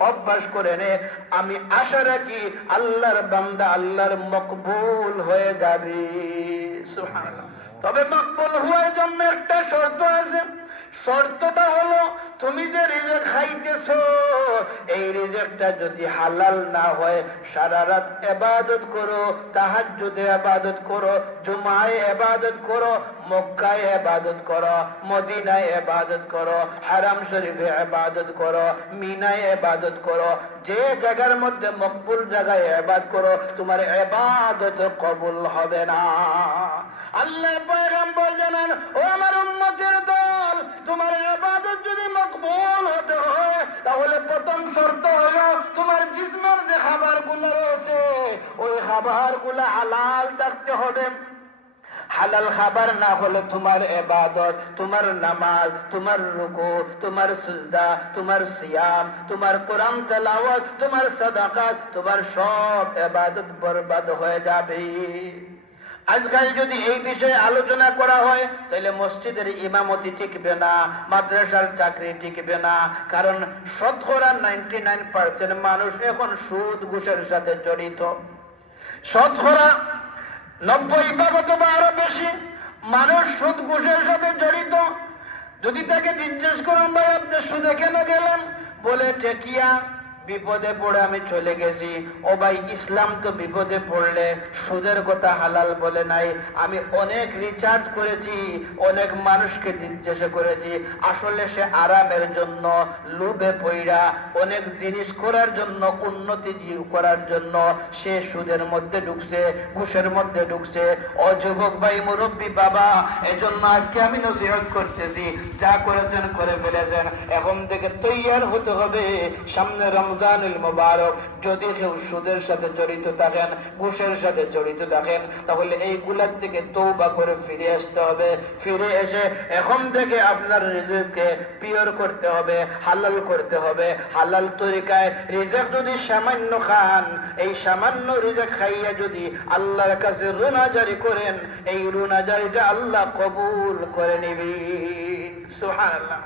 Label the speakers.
Speaker 1: অভ্যাস করে নে আমি আশা রাখি আল্লাহর বান্দা আল্লাহর মকবুল হয়ে যাবে। তবে মকবুল হওয়ার জন্য একটা শর্ত আছে। শর্তটা হলো তুমি যে রিজেক খাইতেছ, এই রিজেকটা যদি হালাল না হয়, সারা রাত এবাদত করো, তাহাজ্জুদে এবাদত করো, জুমায় এবাদত করো, মক্কায় এবাদত করো, মদিনায় এবাদত করো, হারাম শরীফে এবাদত করো, মিনায় এবাদত করো, যে জায়গার মধ্যে মকবুল জায়গায় এবাদ করো, তোমার এবাদত কবুল হবে না। আল্লাহ পয়গম্বর জানান, ও আমার উন্নতির দল, তোমার ইবাদত যদি মকবুল হতে হয়, তাহলে প্রথম শর্ত হলো তোমার জিসমের যে খাবারগুলো রয়েছে, ওই খাবারগুলো হালাল থাকতে হবে। হালাল খাবার না হলে তোমার এবাদত তোমার নামাজ, তোমার রুকু, তোমার সুজদা, তোমার সিয়াম, তোমার কোরআন তেলাওয়াত, তোমার সাদাকাত, তোমার সব এবাদত বরবাদ হয়ে যাবে। আজকাল যদি এই বিষয়ে আলোচনা করা হয়, তাহলে মসজিদের ইমামতি টিকবে না, মাদ্রাসার চাকরি টিকবে না, কারণ শতকরা নাইনটি নাইন পার্সেন্ট মানুষ এখন সুদ, ঘুষের সাথে জড়িত। শতকরা নব্বই ভাগ অথবা আরও বেশি মানুষ সুদ, ঘুষের সাথে জড়িত। যদি তাকে জিজ্ঞেস করুন, ভাই, আপনি সুদে কেন গেলেন? বলে টেকিয়া বিপদে পড়ে আমি চলে গেছি। ও ভাই, ইসলাম তো বিপদে পড়লে সুদের কথা হালাল বলে নাই। আমি অনেক রিচার্জ করেছি, অনেক মানুষকে জিজ্ঞাসা করেছি। আসলে সে আরামের জন্য, লোভে পইরা অনেক জিনিস করার জন্য, উন্নতি করার জন্য সে সুদের মধ্যে ঢুকছে, ঘুষের মধ্যে ঢুকছে। ও যুবক ভাই, মুরব্বী বাবা, এজন্য আজকে আমি নজিরত করতেছি। যা করেছেন, করে ফেলেছেন। এখন থেকে তৈয়ার হতে হবে। সামনে রমজানুল মোবারক, যদি কেউ সুদের সাথে জড়িত থাকেন, ঘুষের সাথে জড়িত থাকেন, তাহলে এইগুলার থেকে তৌবা করে ফিরে আসতে হবে। ফিরে এসে এখন থেকে আপনার রিজিককে পিওর করতে হবে, হালাল করতে হবে। হালাল তরিকায় রিজেক যদি সামান্য খান, এই সামান্য রিজেক খাইয়া যদি আল্লাহর কাছে রুনাজারি করেন, এই রুনাজারিটা আল্লাহ কবুল করে নিবি। সুবহানাল্লাহ।